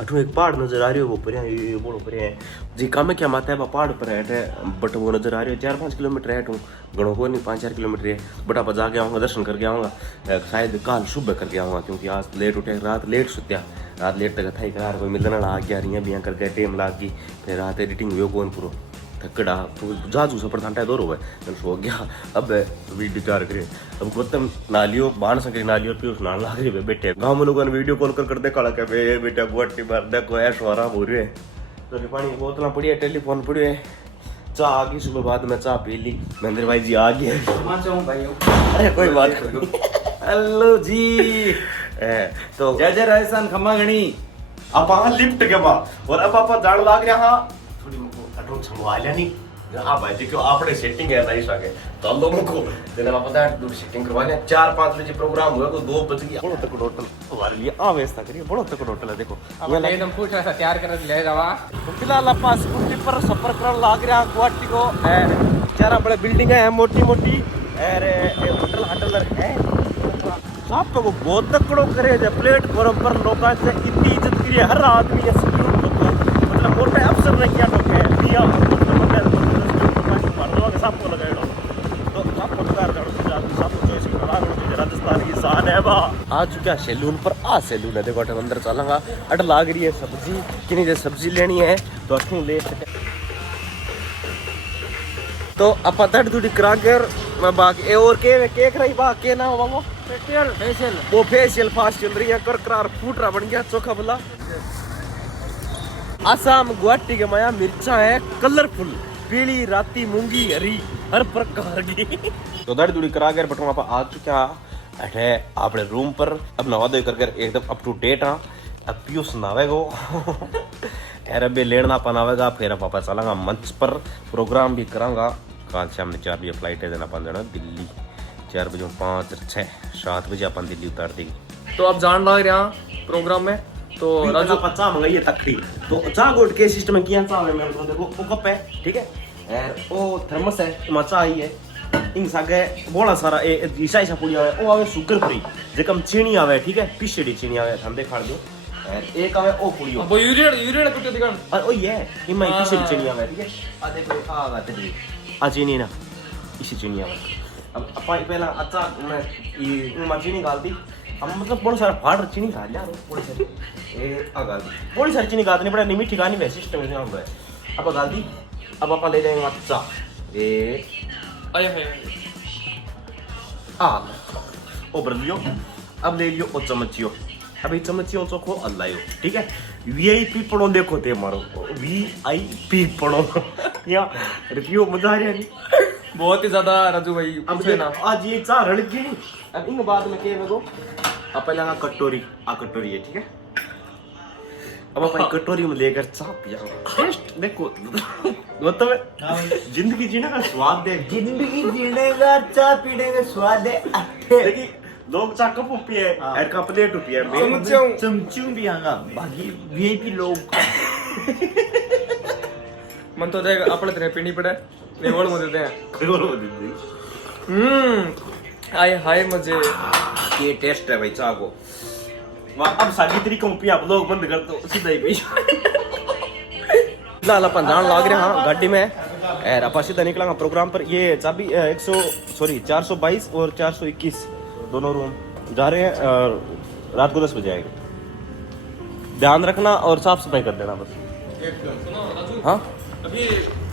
अठू एक पहाड़ नजर आ रही हो वो पर ये बोलो पर है जी काम क्या माता है पहाड़ पर है बट वो नजर आ रही हो 4-5 किलोमीटर है टू गणों को नहीं 5-4 किलोमीटर है बट आप जाके आऊँगा दर्शन करके आऊँगा शायद कल सुबह करके आऊँगा क्योंकि आज लेट उठे रात लेट सुत्या रात लेट तक था करार कोई मिलने आ गया रही बिया करके टाइम लाग गई फिर रात एडिटिंग हुई कौन पूरा थकड़ा जाजू सपर था दौर हुआ है सो गया अब वीडियो चार करे अब गौतम नालियो बाण संकरी नालियो पीयूष नाल लाग रही बैठे गाँव में लोगों ने वीडियो कॉल कर देखा के बेटा गुवाहाटी बार देखो ऐशो आराम हो रही है तो पानी की बोतल पड़ी है टेलीफोन पड़ी है चाह आ गई सुबह बाद में चाह पी ली महेंद्र भाई जी आ गए अरे कोई बात नहीं हेलो जी तो जय जय राजस्थान खम्मा घनी आप लिफ्ट के बाद और अब आप जान लाग रहा हाँ थोड़ी मुझको अटोक संभाल लिया नहीं हाँ भाई जी क्यों आपने सेटिंग है नहीं सके तो हम लोगों को देना पता है दूर सेटिंग करवा लिया 4-5 बजे प्रोग्राम हुआ तो 2 बज गया बड़ो तक होटल हमारे लिए आवेश था करिए बड़ो तक होटल है देखो अब एकदम पूछ रहा था तैयार कर ले जावा फिलहाल आप स्कूटी पर सफर कर लाग रहा गुवाहाटी को चारा बड़े बिल्डिंग है मोटी मोटी अरे होटल होटल है सब को बहुत तकड़ो करे जब प्लेटफॉर्म पर लोग इतनी इज्जत करिए हर आदमी है मतलब मोटे अफसर ने किया ठोके दिया सबको लगाएगा तो सबको सबको चॉइस राजस्थान की शान है बा आ चुका सैलून पर आ सैलून है देखो अटल अंदर चलांगा अट लाग रही है सब्जी कि नहीं सब्जी लेनी है तो अठू ले सके तो आप तड़ थोड़ी कराकर मैं बाकी और केक रही बा के ना होगा फेशियल वो फेशियल फास्ट चल रही है कर करार फूट रहा बन गया चोखा बोला आसाम गुवाहाटी के माया मिर्चा है कलरफुल पीली राती मूंगी हरी हर प्रकार की तो दड़ दूरी करा कर बटवा आप आ चुका अठे अपने रूम पर अब नवा धोई कर एकदम अप टू डेट हाँ अब पीयूष नावेगो यार अभी लेना पनावेगा फिर पापा चलांगा मंच पर प्रोग्राम भी करांगा कल शाम ने 4 बजे फ्लाइट है देना अपन देना दिल्ली 4 बजे 5 6 7 बजे अपन दिल्ली उतार देंगे तो अब जान लग रहा प्रोग्राम में तो राजू पच्चा मंगाइए तकड़ी तो चाह गोट के सिस्टम किया चाह है मेरे को देखो वो कप है ठीक है और वो थर्मस है मचा ही है इन सागे बड़ा सारा ए ईसा ईसा पूरी आवे ओ आवे शुगर फ्री जेकम चीनी आवे ठीक है पिछड़ी चीनी आवे हम देख दो और एक आवे ओ पूरी अब यूरिया कुछ दिखान और ओ ये इमा पिछड़ी चीनी आवे ठीक है आ देखो आ गाते आ चीनी ना इसी चीनी आवे अब अपन पहला अच्छा मैं ये चीनी डाल दी हम मतलब बहुत सारा फाड़ चीनी खा लिया थोड़ी सारी ए आगा थोड़ी सारी चीनी खानी पड़ा नहीं मीठी खानी वैसे सिस्टम में है अब डाल दी अब अपन ले जाएंगे मच्चा ए आया है आ ओ बरलियो अब ले लियो ओ चमचियो अभी चमचियो चोखो अल्लाह ठीक है वीआईपी पढ़ो देखो ते मारो वीआईपी पढ़ो या रिव्यू मजा आ रहा है बहुत ही ज्यादा राजू भाई अब ना आज ये चाह रड़की अब इन बाद में के मेको अब पहले ना कटोरी आ कटोरी है ठीक है अब अपन कटोरी में लेकर चाह पिया टेस्ट देखो मतलब जिंदगी जीने का स्वाद दे जिंदगी जीने का चाह पीने का स्वाद है देखिए लोग चाह कप पिए और कप प्लेट पिए चमचू भी आगा बाकी वीआईपी लोग मन तो देख अपने तेरे पीनी पड़े रिवॉर्ड में देते हैं आए हाय मजे ये टेस्ट है भाई चाह को अब सागी तरीकों पिया आप लोग बंद कर दो सीधा ही पी लाल अपन जान लाग रहे हाँ गाड़ी में और अपन सीधा निकलेंगे प्रोग्राम पर ये चाबी 422 और 421 दोनों रूम जा रहे हैं रात को 10 बजे आएंगे ध्यान रखना और साफ सफाई कर देना बस हाँ अभी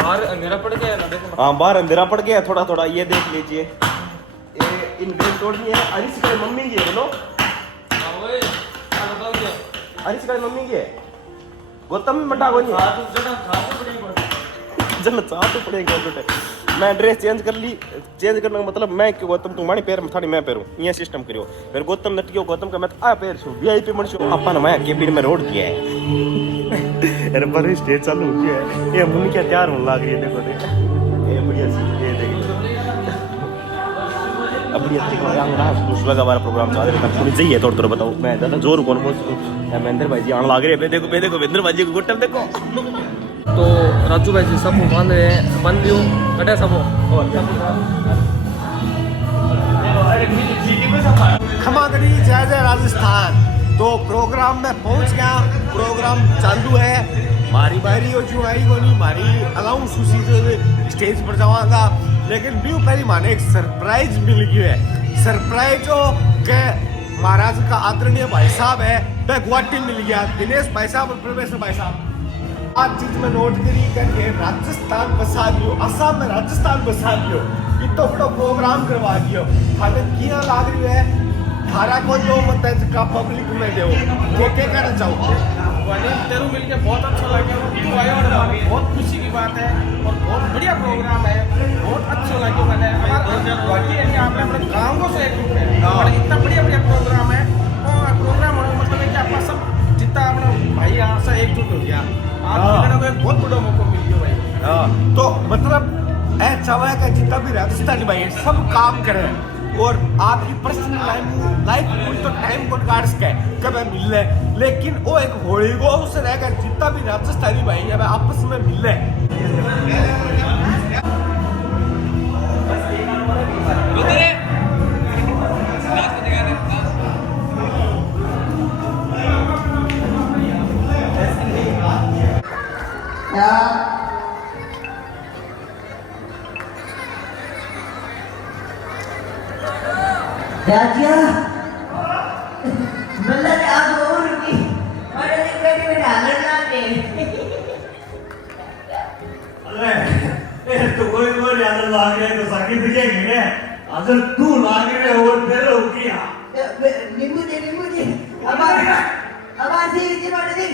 बाहर अंधेरा पड़ गया ना देखो हाँ बाहर अंधेरा पड़ गया थोड़ा थोड़ा ये देख लीजिए इन बेल तोड़नी है अरिश का मम्मी की है बोलो अरिश का मम्मी की है गौतम में बटा कोनी जन चाह तो पड़ेगा बेटे मैं ड्रेस चेंज कर ली चेंज करने का मतलब मैं क्यों गौतम तुम्हारी पैर में थानी मैं पैरूं ये सिस्टम करियो फिर गौतम नटियो गौतम का मैं आ पैर छू वीआईपी मणशो अपन मैं केबिन में रोड किया है अरे पर स्टेज चालू हो गया है ये मुन्नी क्या तैयार होने लग रही है देखो ये बढ़िया सी ये देखिए अब बढ़िया देखो यहां रहा दूसरा का हमारा प्रोग्राम चल रहा है थोड़ी चाहिए थोड़ा बताओ मैं ज्यादा जोर कौन बोल महेंद्र भाई जी आने लग रहे हैं देखो महेंद्र भाई जी को गुट्टम देखो तो राजू भाई जी सब बांध रहे हैं बंद लियो कटे सब खमागड़ी जय जय राजस्थान तो प्रोग्राम में पहुंच गया, प्रोग्राम चालू है, मारी बारी हो जो आई को नहीं मारी अलाउंस उसी स्टेज पर जावांगा, लेकिन भी पहली माने एक सरप्राइज मिल गई है। सरप्राइज हो के महाराज का आदरणीय भाई साहब है वह गुवाहाटी मिल गया, दिनेश भाई साहब और प्रोफेसर भाई साहब। आज चीज में नोट करी करके राजस्थान बसा दियो, असम में राजस्थान बसा दियो, इतना बड़ा प्रोग्राम करवा दियो। हमें किया लाग रही है थारा को जो मत है का पब्लिक में दो वो क्या कहना चाहूँ तेरू मिल के बहुत अच्छा लगा, तू आया और बहुत खुशी की बात है और बहुत बढ़िया प्रोग्राम है, बहुत अच्छा लगा मैंने हमारे आपने अपने गाँव से एक है इतना बढ़िया प्रोग्राम है। और प्रोग्राम होने मतलब है कि आपका सब जितना अपना भाई यहाँ से एकजुट हो गया, आप को एक बहुत बड़ा मौका मिल गया भाई। तो मतलब ऐसा है कि जितना भी राजस्थानी भाई है सब काम करें और आपकी पर्सनल लाइफ में तो टाइम को काट सके कब मिल रहे, लेकिन वो एक होली को अवसर है कि जितना भी राजस्थानी भाई है आपस में मिल रहे। राजिया मतलब आप और की और एक बेटे में डालर ना दे अरे तो कोई याद लाग रहे तो साकी दिखेगी ने अगर तू लाग रहे और तेरे हो गया नींबू दे अब से इतने बड़े दिन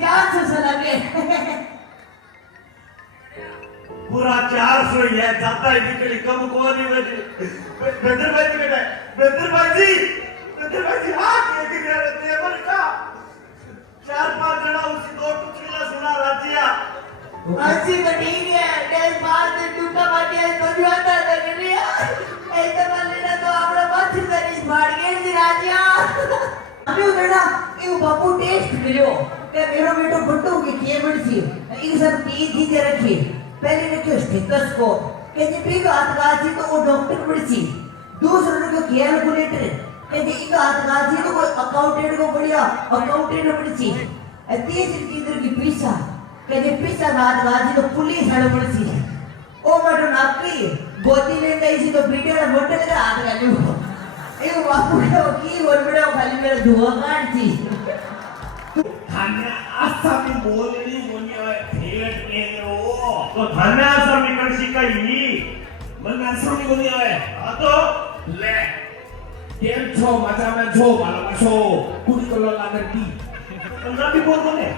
चार सौ लगे पूरा 400 ही है, जाता है निकली कम को नहीं बची। बेदर भाई जी बेटा, बेदर भाई जी हाथ लेके गए रहते हैं पर का 4-5 जना उसी 2 टुकड़ा सुना राजिया अच्छी तो ठीक है, डेढ़ बार से टूटा बाटिया तो जो आता है करिया ऐसा बनने तो अपना मत सरिस मार गए जी राजिया अभी बेटा ये बापू टेस्ट करो के मेरो बेटो बट्टो के किए बड़ी सी सब चीज चीजें रखी पहले रखियो स्टेथोस्कोप कहते बिग हाथ गाची तो वो डॉक्टर पड़ी दूसरे रखियो कैलकुलेटर कहते एक हाथ गाची तो कोई अकाउंटेंट को बढ़िया अकाउंटेंट पड़ी तीसरी चीज की पैसा कहते पैसा हाथ गाची तो पुलिस हड़ पड़ी ओ मैडम नाकी गोती ले गई तो वीडियो में मोटे का हाथ गाची ए बापू की और बड़ा खाली मेरा धुआं काट थी थाने आसामी बोलनी बोलिया फेट में रो तो थाने आसामी कर शिकाई मन आसामी बोलिया है आ तो ले केम छो मजा में छो माला छो कुड़ी को लला करती पंजाबी बोल बोले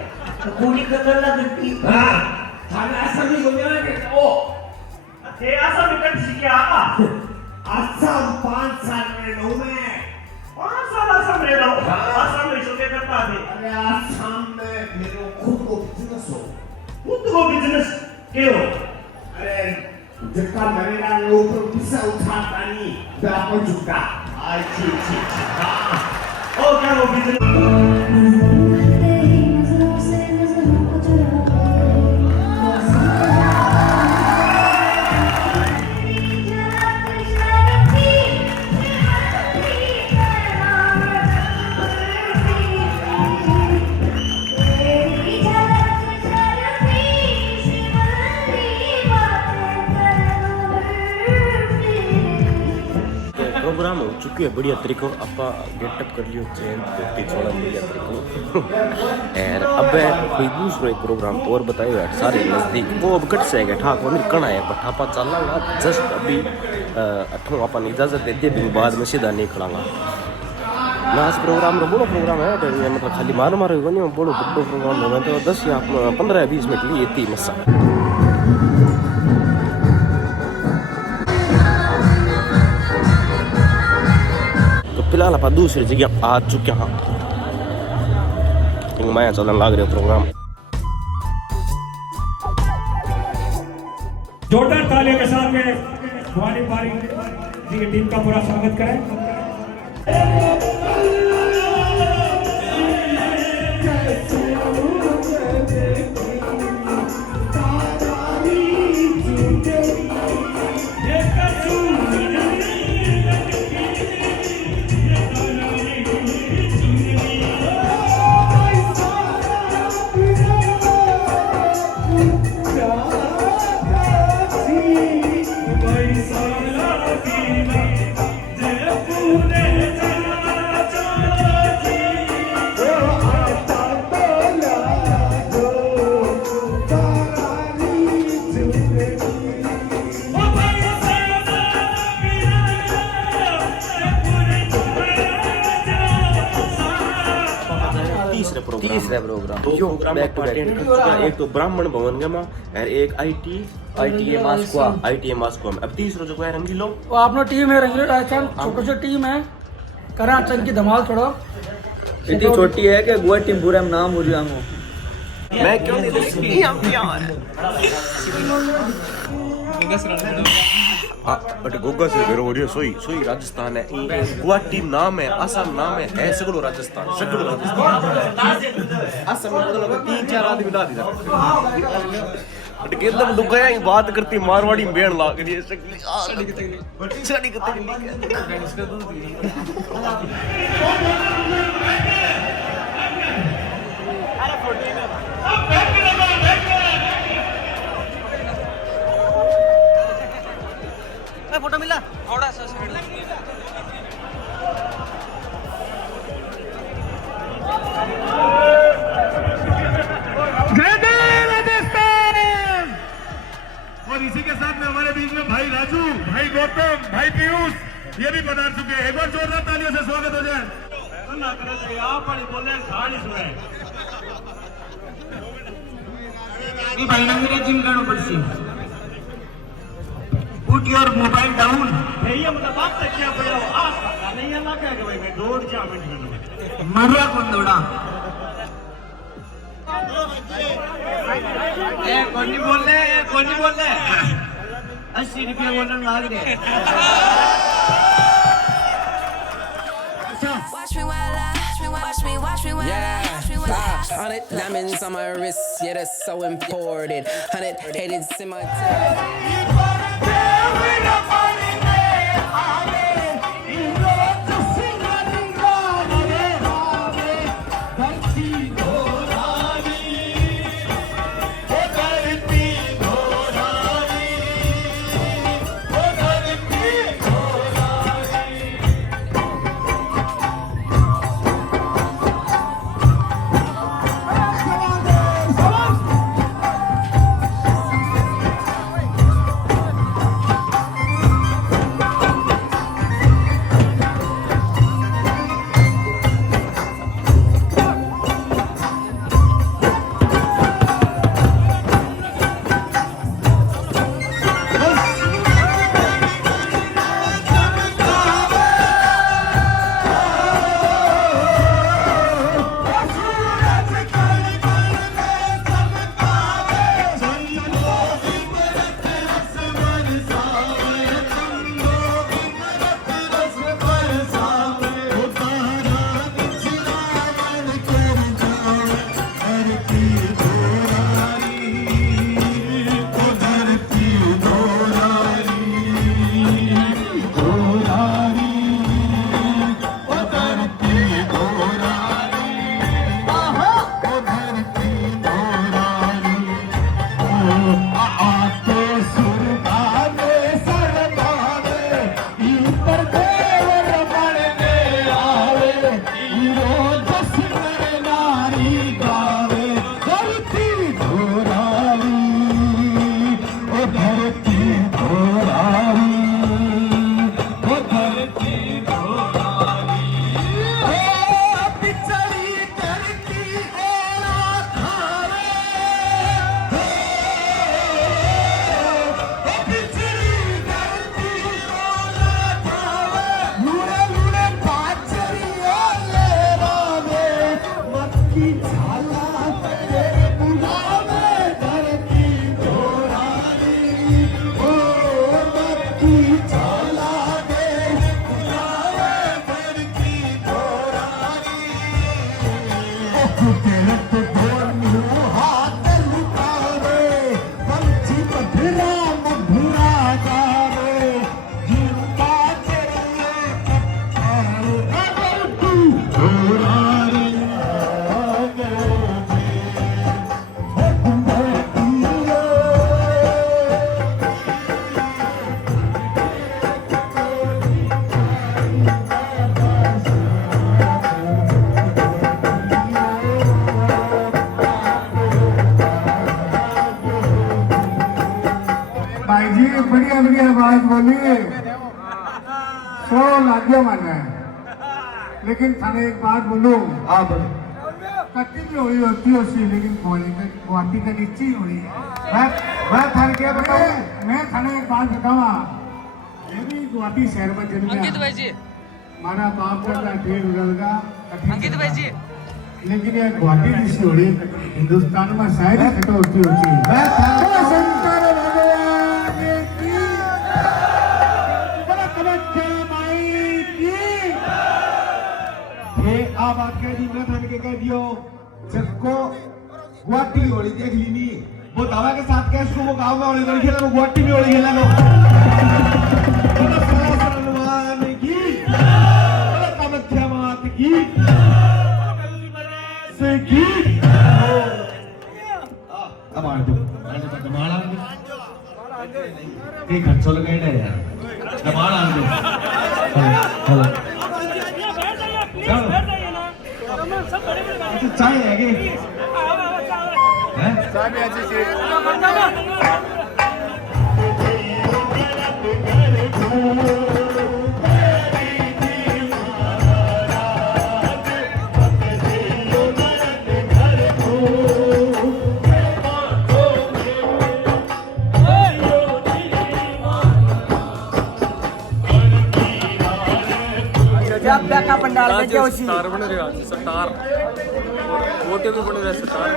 कुड़ी का लला करती हां थाने आसामी बोलिया है ओ ते आसामी कर शिकिया आसाम 5 साल में नो में 5 साल आसाम रे नो आसाम में शोके करता है अरे आसाम में मेरे खुद को बिजनेस हो खुद को बिजनेस क्यों अरे जितना मेरा लोग पैसा उठाता नहीं berapa juta आई ठीक हां ओ क्या वो बिजनेस प्रोग्राम हो चुकी है बढ़िया तरीको आपा गेटअप कर लियो चेन धोती छोड़ा बढ़िया तरीको और अब कोई दूसरा एक प्रोग्राम तो और बताए हुए सारे नज़दीक वो अब कट से ठाक वो कणा है बट आपा चलांगा जस्ट अभी अठों अपन इजाज़त दे दिए बिन बाद में सीधा नहीं खड़ांगा ना इस प्रोग्राम रो बड़ो प्रोग्राम है तो ये मतलब खाली मार मार होगा नहीं बड़ो बड़ो प्रोग्राम होगा तो 10 या 15 या 20 मिनट लिए इतनी मसा फिलहाल आप दूसरी जगह आ चुके हैं मैं चलन लग रहा प्रोग्राम जोरदार तालियों के साथ में हमारी पारी जी की टीम का पूरा स्वागत करें। तीसरा प्रोग्राम दो प्रोग्राम अटेंड कर चुका, एक तो ब्राह्मण भवन के में और एक ITA मास्को ITA मास्को में। अब तीसरा जो है रंगीलो, वो आपनो टीम है रंगीलो राजस्थान, छोटी सी टीम है, करा चंद की धमाल थोड़ा इतनी छोटी है कि गुआ टीम पूरा में नाम हो जाऊंगा। मैं क्यों नहीं देखी बट गोगा से बेरो हो रही है सोई सोई राजस्थान है, गुवाहाटी नाम है, असम नाम है सगलो राजस्थान, सगलो राजस्थान। असम में मतलब 3-4 आदमी ला दी बट केदम दुगया ही बात करती मारवाड़ी में बेण लाग रही है सगली साड़ी के फोटो मिला थोड़ा सा साइड और इसी के साथ में हमारे बीच में भाई राजू, भाई गौतम, भाई पीयूष ये भी पधार चुके हैं। एक बार जोरदार तालियों से स्वागत हो जाए। भाई नंगे जिम करना पड़सी Put your mobile down। भैया मतलब बात तक क्या पड़ा हो आप नहीं है ना क्या कि भाई मैं दौड़ जा मिनट मरिया कौन दौड़ा कौन नहीं बोल रहे 80 रुपये बोलने लाग रहे Yeah, 100 diamonds on my wrist, yeah, that's so important. 100 haters in my भाई जी बढ़िया बढ़िया बात बोली, सो लाग्यो माने, लेकिन थाने एक बात बोलूं, हाँ बोलो। कच्ची भी होली होती है उसकी, लेकिन गुवाहाटी का नीचे ही होली है। मैं थाने क्या बताऊँ, मैं थाने एक बात बताऊँ, ये भी गुवाहाटी शहर में जन्म गया। हमारा बाप का ढेर उड़ेगा अंकित भाई जी, लेकिन ये गुवाहाटी नीचे होली हिंदुस्तान में शायद ही कटौती होती है। मैं थाने शंकर भगवान की माई की आ बात कह दी, मैं थाने के कह दियो सबको गुवाहाटी होली देख ली नहीं, वो दावा के साथ कह इसको वो गाँव में होली नहीं खेला, वो गुवाहाटी में होली खेला लो। हनुमान की, कामाख्या मात की, से की। अब आ दो, दमाड़ आ दो, एक खर्चो लगाई ना यार, दमाड़ आ दो। हेलो चाय है क्या? हैं? चाय भी अच्छी चीज़। का पंडाल में क्या उसी स्टार बन रहा है, स्टार वोटे भी बन रहा है स्टार।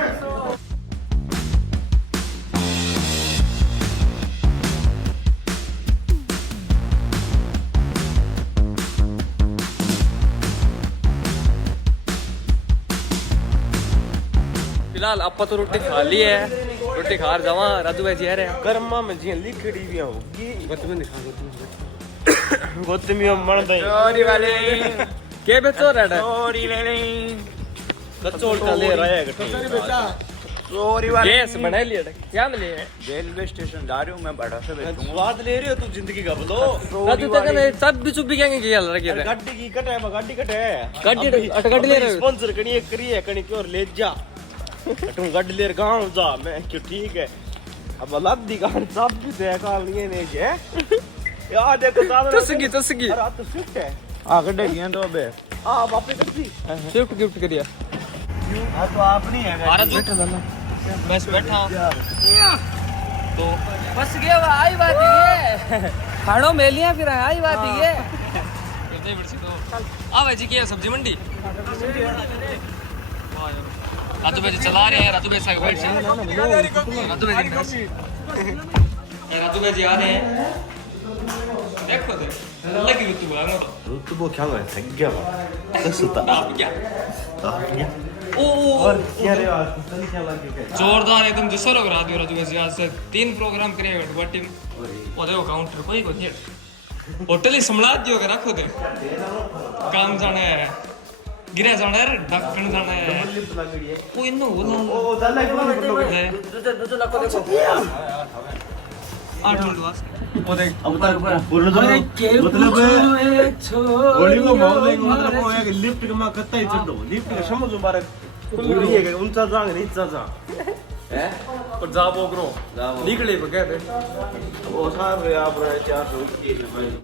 फिलहाल आप तो रोटी खा ली है, रोटी खा जावा राजू भाई जी आ रहे हैं। कर्मा में जी लिखड़ी भी होगी गतमे दिखा गतमी मण दे चोरी वाले के बेचो रेड चोरी ले ले कचौड़ का ले रहा है चोरी बेचा चोरी वाले गैस बना लिया क्या मिले रेलवे स्टेशन जा रही हूँ मैं, बड़ा से बेचूंगा। स्वाद ले रहे हो तू जिंदगी का बोलो राजू तक ने सब भी चुप क्या किया रखे थे गाड़ी की कट है गाड़ी कट है गाड़ी ले रहे हो स्पॉन्सर करी एक करी है कनी क्यों ले जा तुम गाड़ी ले गांव जा मैं क्यों ठीक है अब अलग दी गाड़ी सब भी दे काल ये नहीं है यार देखो सारा तसगी अरे तो स्विफ्ट है आ गड्ढे किए तो अबे हां वापस कर दी स्विफ्ट गिफ्ट करिया। हाँ तो आप नहीं है भारत बैठा था ना, बस बैठा तो बस गया आई बात ये खाड़ो मेलियां फिर आई बात ये आ भाई जी क्या सब्जी मंडी राजू भाई चला रहे हैं, राजू भाई साहब बैठ जाए, राजू भाई जी आ रहे हैं। देखो दे लगी ऋतु आ ऋतु वो क्या है थक गया दसता आप क्या ओ और क्या रे आज पता क्या लगे जोरदार एकदम जैसा लग रहा है राजू भाई आज से 3 प्रोग्राम करे हुए टीम और देखो काउंटर कोई को नहीं होटल ही संभला दियो के रखो दे काम जाने है गिरा जाना है डॉक्टर जाना है लिफ्ट लग गई है ओ इन्नो वो ओ चल एक मिनट दो लाख देखो 8 मिनट वास वो देख अब तक मतलब होली को माहौल मतलब वो है कि लिफ्ट के मां कत्ता ही चढ़ो लिफ्ट के समझ मुबारक पूरी है ऊंचा जांग नीचा जा है और जाबो करो निकले को कहते वो साहब आप 400 की